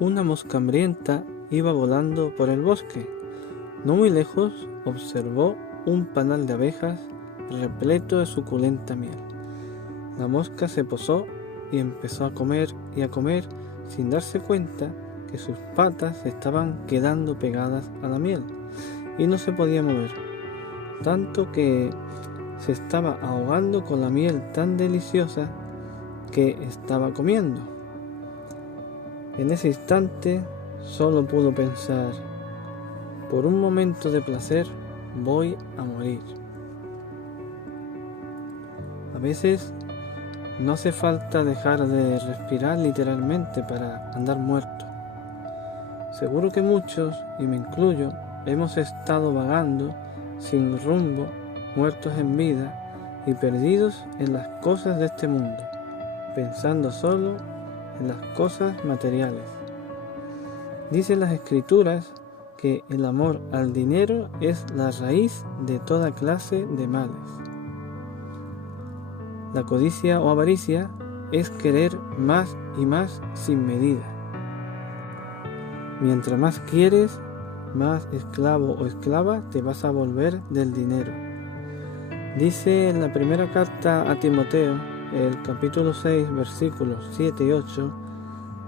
Una mosca hambrienta iba volando por el bosque. No muy lejos observó un panal de abejas repleto de suculenta miel. La mosca se posó y empezó a comer y a comer sin darse cuenta que sus patas estaban quedando pegadas a la miel y no se podía mover, tanto que se estaba ahogando con la miel tan deliciosa que estaba comiendo. En ese instante solo pudo pensar: por un momento de placer voy a morir. A veces no hace falta dejar de respirar literalmente para andar muerto. Seguro que muchos, y me incluyo, hemos estado vagando sin rumbo, muertos en vida y perdidos en las cosas de este mundo, pensando solo en las cosas materiales. Dicen las Escrituras que el amor al dinero es la raíz de toda clase de males. La codicia o avaricia es querer más y más sin medida. Mientras más quieres, más esclavo o esclava te vas a volver del dinero. Dice en la primera carta a Timoteo, el capítulo 6, versículos 7 y 8,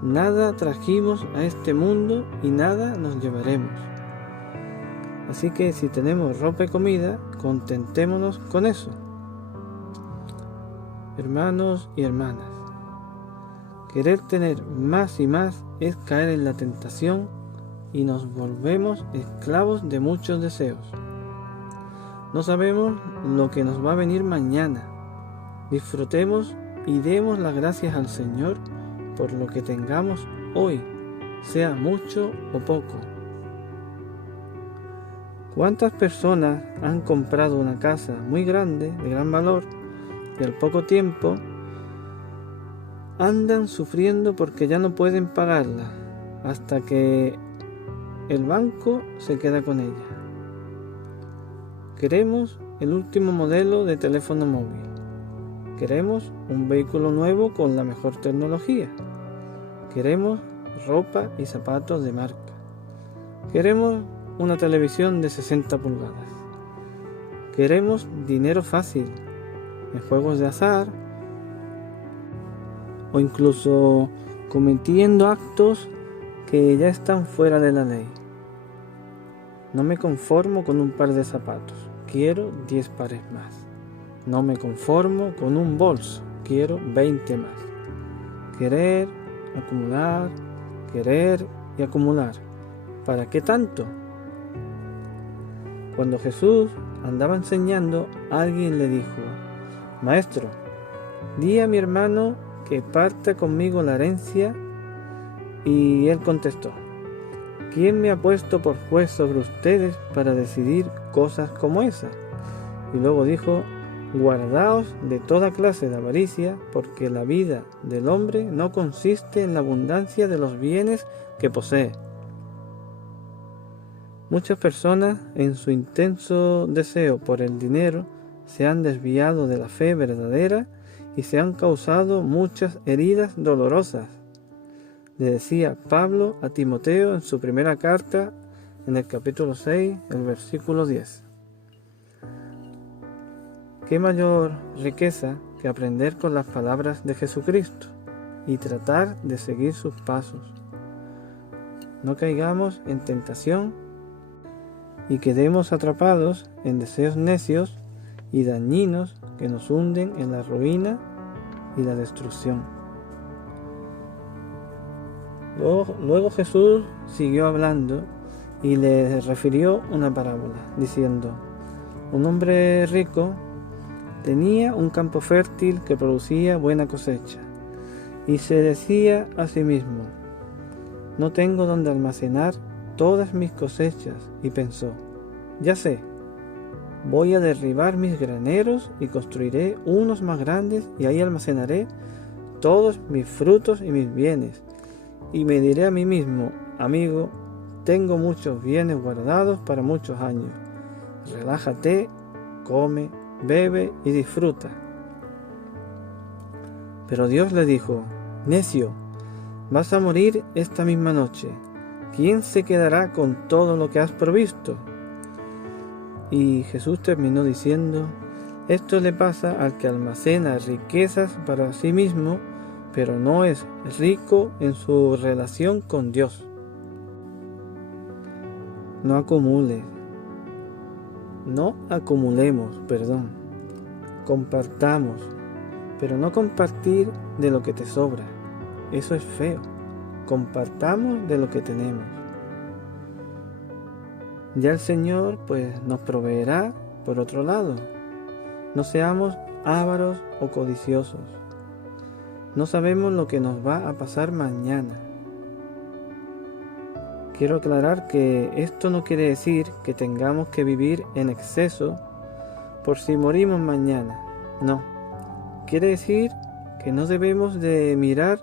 nada trajimos a este mundo y nada nos llevaremos. Así que si tenemos ropa y comida, contentémonos con eso. Hermanos y hermanas, querer tener más y más es caer en la tentación y nos volvemos esclavos de muchos deseos. No sabemos lo que nos va a venir mañana. Disfrutemos y demos las gracias al Señor por lo que tengamos hoy, sea mucho o poco. ¿Cuántas personas han comprado una casa muy grande, de gran valor, y al poco tiempo andan sufriendo porque ya no pueden pagarla, hasta que el banco se queda con ella? Queremos el último modelo de teléfono móvil. Queremos un vehículo nuevo con la mejor tecnología. Queremos ropa y zapatos de marca. Queremos una televisión de 60 pulgadas. Queremos dinero fácil en juegos de azar o incluso cometiendo actos que ya están fuera de la ley. No me conformo con un par de zapatos, quiero 10 pares más. No me conformo con un bolso, quiero 20 más. Querer, acumular, querer y acumular. ¿Para qué tanto? Cuando Jesús andaba enseñando, alguien le dijo: Maestro, di a mi hermano que parta conmigo la herencia. Y él contestó: ¿quién me ha puesto por juez sobre ustedes para decidir cosas como esa? Y luego dijo: guardaos de toda clase de avaricia, porque la vida del hombre no consiste en la abundancia de los bienes que posee. Muchas personas, en su intenso deseo por el dinero, se han desviado de la fe verdadera y se han causado muchas heridas dolorosas. Le decía Pablo a Timoteo en su primera carta, en el capítulo 6, el versículo 10. ¿Qué mayor riqueza que aprender con las palabras de Jesucristo y tratar de seguir sus pasos? No caigamos en tentación y quedemos atrapados en deseos necios y dañinos que nos hunden en la ruina y la destrucción. Luego Jesús siguió hablando y les refirió una parábola, diciendo: un hombre rico tenía un campo fértil que producía buena cosecha, y se decía a sí mismo: no tengo donde almacenar todas mis cosechas, y pensó: ya sé, voy a derribar mis graneros y construiré unos más grandes, y ahí almacenaré todos mis frutos y mis bienes. Y me diré a mí mismo: amigo, tengo muchos bienes guardados para muchos años. Relájate, come, bebe y disfruta. Pero Dios le dijo: necio, vas a morir esta misma noche. ¿Quién se quedará con todo lo que has provisto? Y Jesús terminó diciendo: esto le pasa al que almacena riquezas para sí mismo, pero no es rico en su relación con Dios. No acumulemos, compartamos, pero no compartir de lo que te sobra. Eso es feo. Compartamos de lo que tenemos. Ya el Señor pues nos proveerá por otro lado. No seamos ávaros o codiciosos. No sabemos lo que nos va a pasar mañana. Quiero aclarar que esto no quiere decir que tengamos que vivir en exceso por si morimos mañana. No. Quiere decir que no debemos de mirar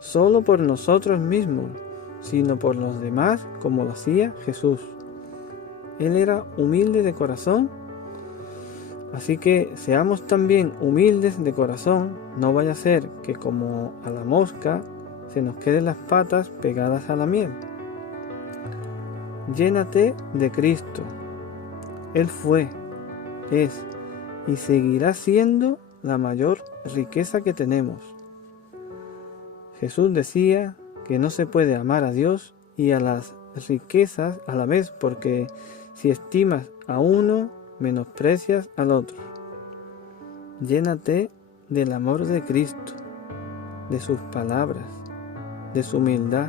solo por nosotros mismos, sino por los demás, como lo hacía Jesús. Él era humilde de corazón, así que seamos también humildes de corazón. No vaya a ser que, como a la mosca, se nos queden las patas pegadas a la miel. Llénate de Cristo. Él fue, es y seguirá siendo la mayor riqueza que tenemos. Jesús decía que no se puede amar a Dios y a las riquezas a la vez, porque si estimas a uno, menosprecias al otro. Llénate del amor de Cristo, de sus palabras, de su humildad,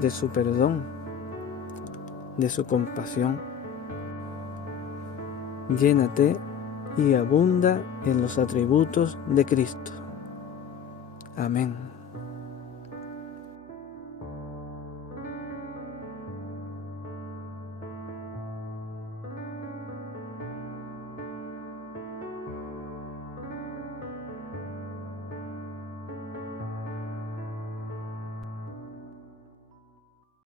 de su perdón, de su compasión. Llénate y abunda en los atributos de Cristo. Amén.